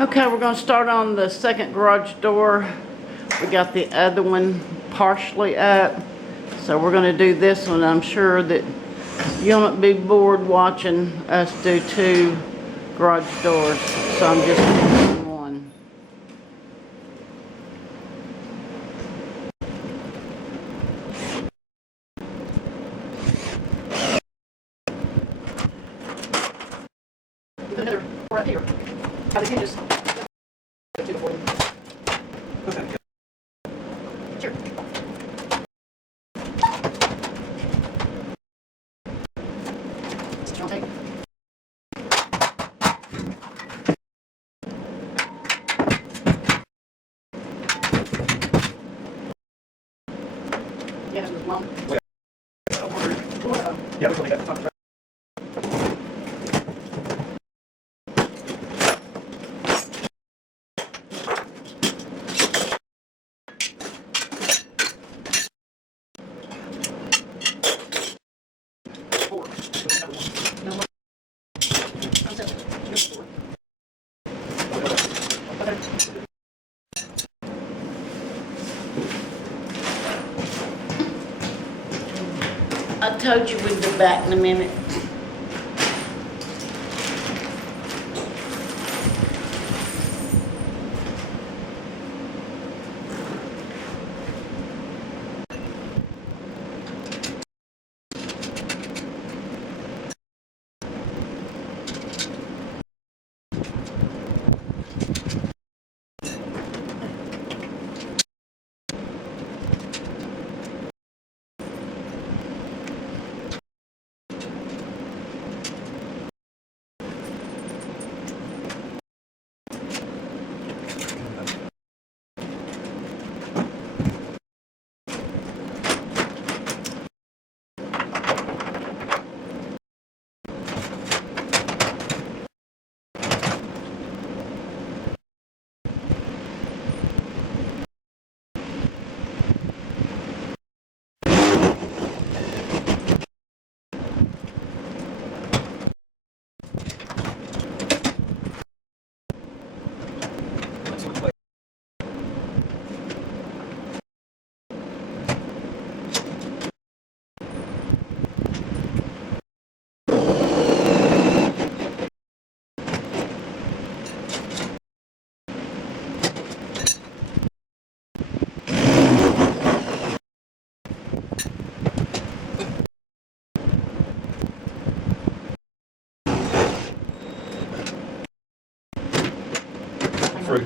Okay, we're gonna start on the second garage door. We got the other one partially up. So we're gonna do this one. I'm sure that you won't be bored watching us do two garage doors. So I'm just doing one. Another right here. How the hinges. Sure. Yeah, this was long. Yeah, we got the top. I told you we'd be back in a minute. Free.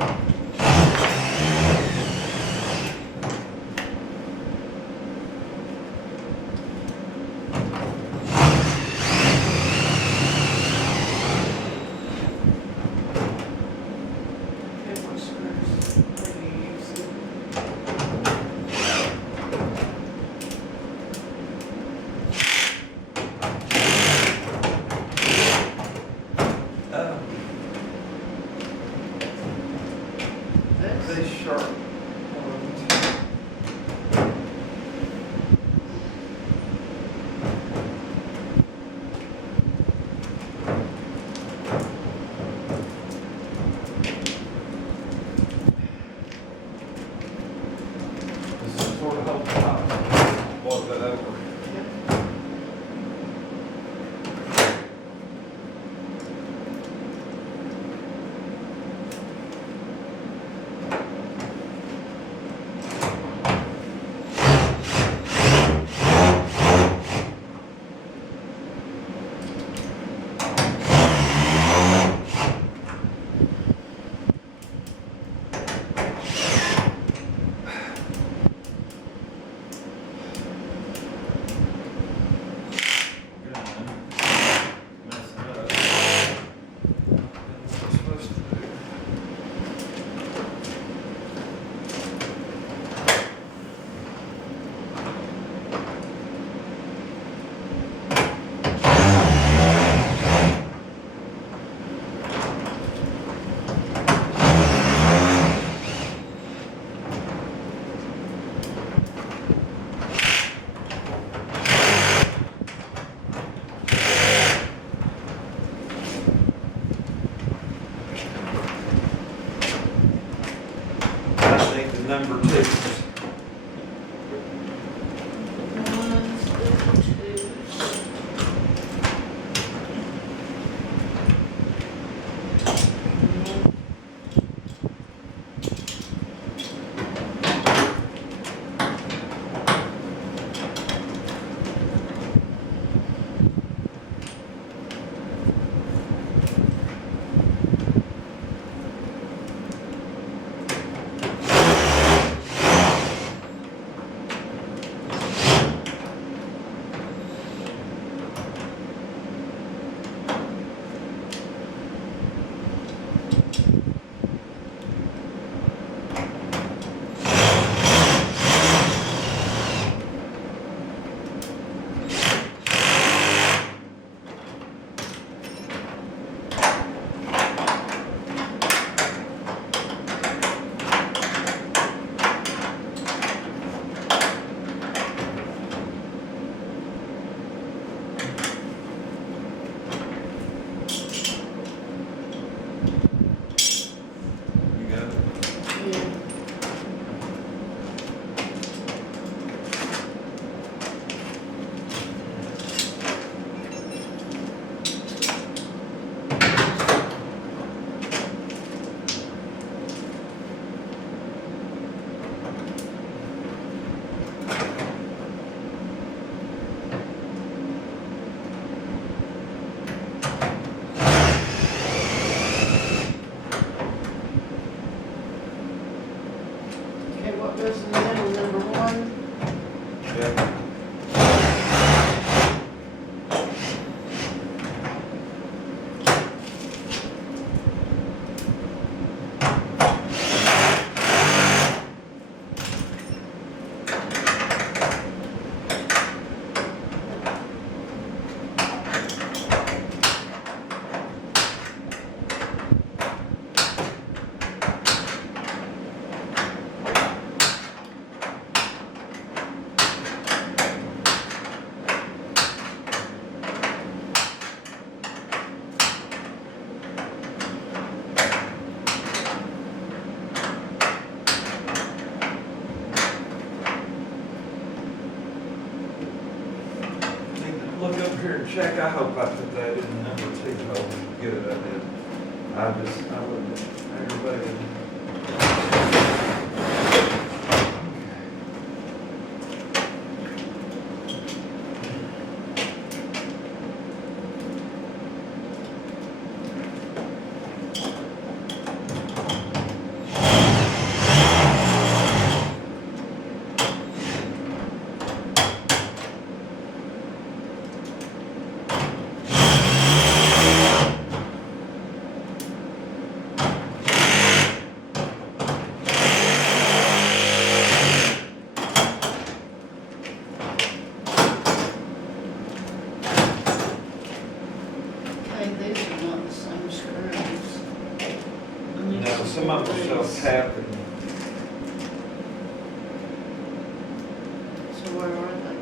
Okay, what screws are you using? This? These sharp ones. This is sort of help top. Walk that over. Messing up. That's what we're supposed to do. I think the number two. Ones, twos. You got it? Yeah. Okay, what goes in the middle, number one? Yeah. Need to look up here and check. I hope I put that in number two. Oh, good, I did. I wouldn't aggravated. Okay, these are not the same screws. You know, some of them are self-tapping. So where are they?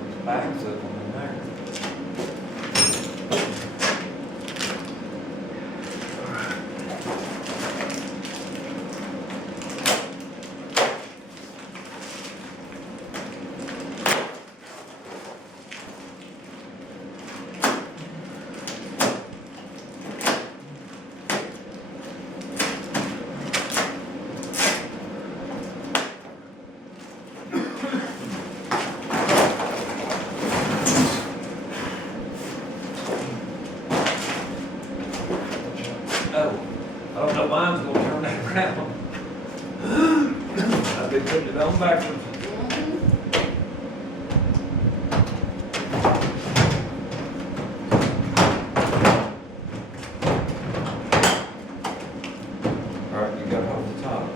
There's bags of them in there. Oh no, mine's gonna turn that around. I've been putting it on backwards. All right, you got to hold the top.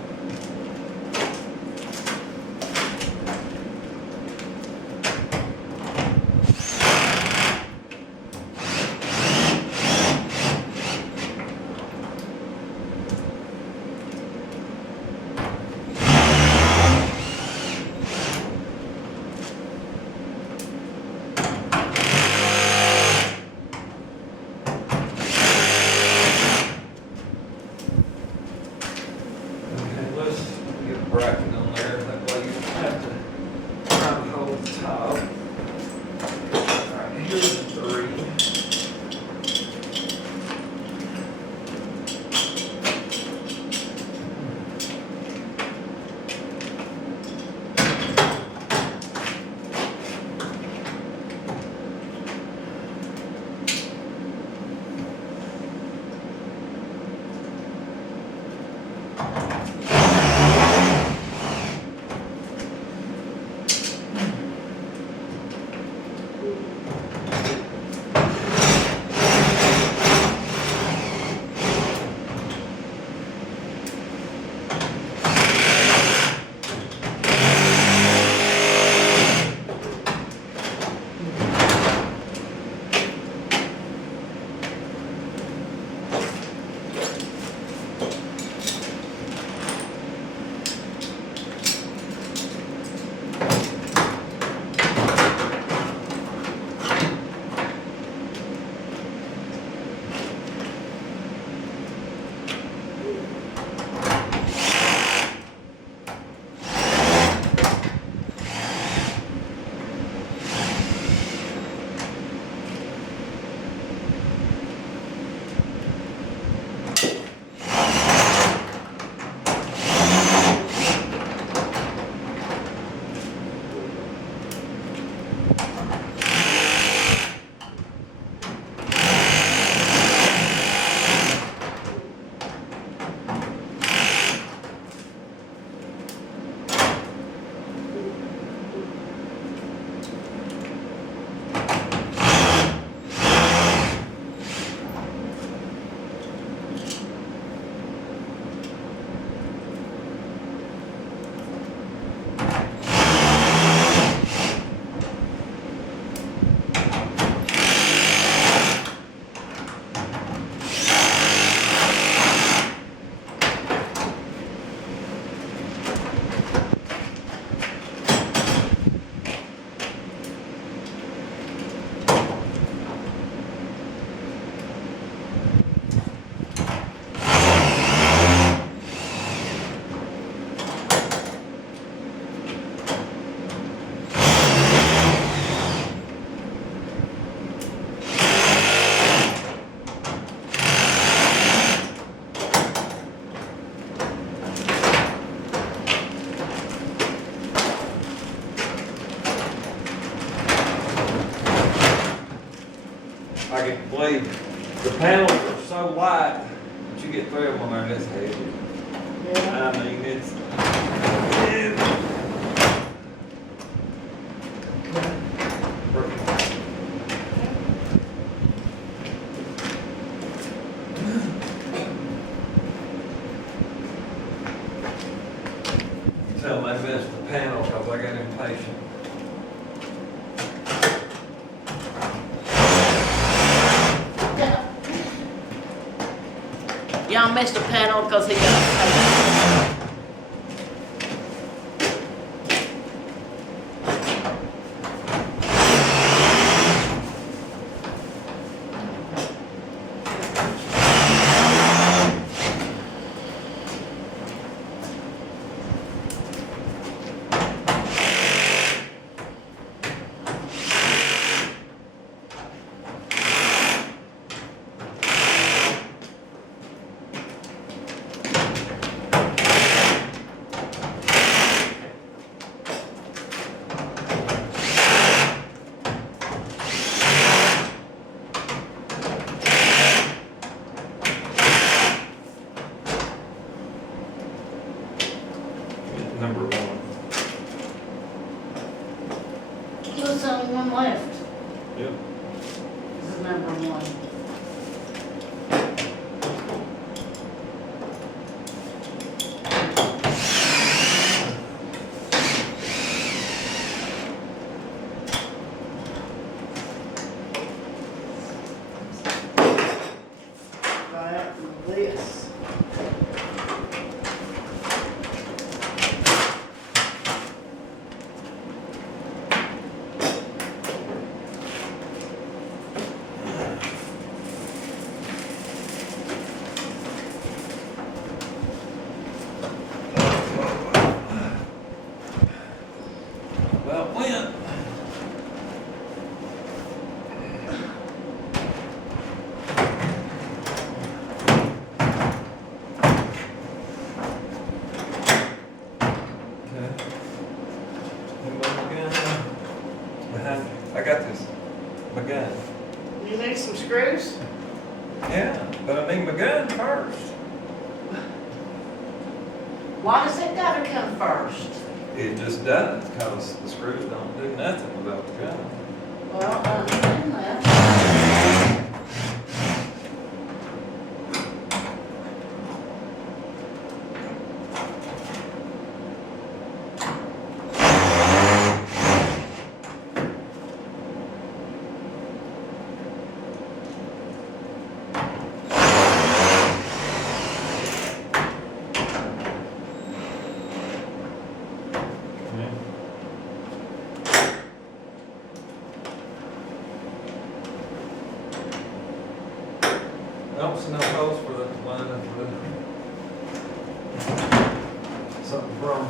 Okay, let's get a bracket on there, that way you don't have to try to hold the top. All right, here's the three. I can believe the panels are so light that you get through them when they're this heavy. Yeah. I mean, it's. Tell my missed the panel because I got impatient. Y'all missed a panel because he got paid. Number one. There's only one left. Yep. This is number one. That and this. Well, when? Okay. Anybody gun? Behind me. I got this. My gun. You need some screws? Yeah, but I need my gun first. Why does it gotta come first? It just does, because the screws don't do nothing without the gun. Well, I understand that. Nope, so no holes for the line and for the something from.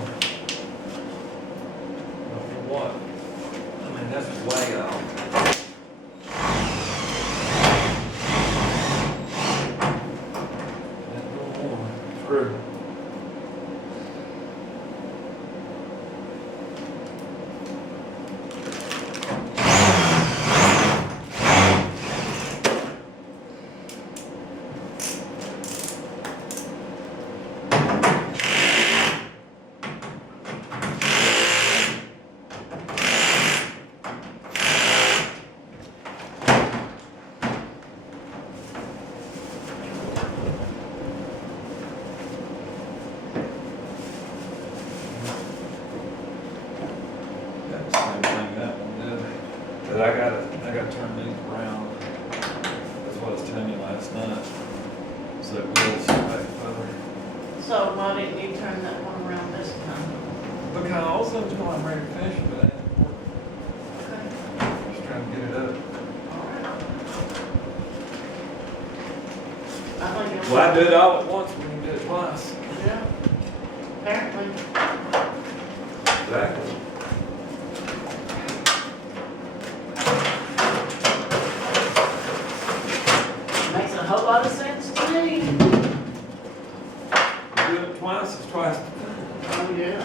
Don't know what. I mean, that's way off. That little one, screw. That's the same thing that one did. But I gotta turn these around. That's what I was telling you last night. So it will sit back further. So why didn't you turn that one around this time? Because until I'm ready to finish it, but Okay. just trying to get it up. All right. I think it'll- Well, I do it all at once when you do it twice. Yeah. Apparently. Exactly. Makes a whole lot of sense to me. You do it twice, it's twice. Oh, yeah.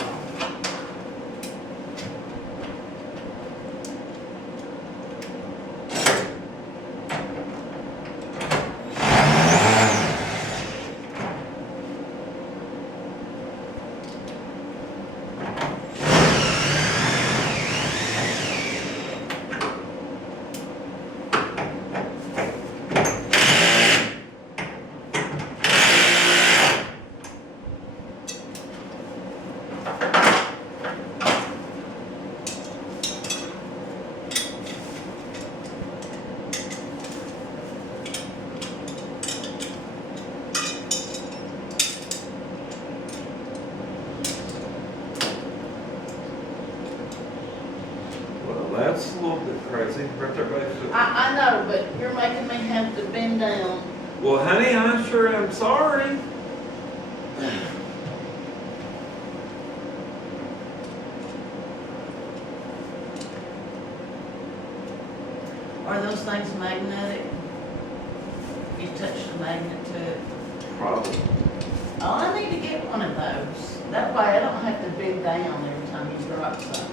see, right there by the foot. I know, but you're making me have to bend down. Well, honey, I sure am sorry. Are those things magnetic? You touch the magnet to it. Probably. Oh, I need to get one of those. That way I don't have to bend down every time you drop something.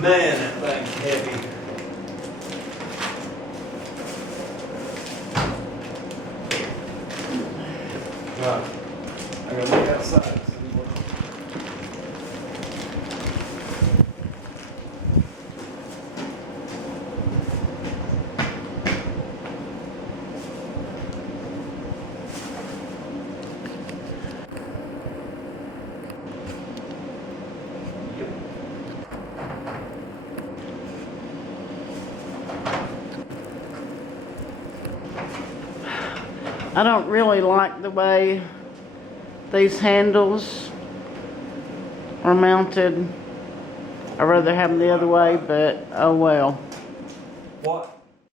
Man, that thing's heavy. Right. I gotta look outside. See what. I don't really like the way these handles are mounted. I'd rather have them the other way, but oh well. What?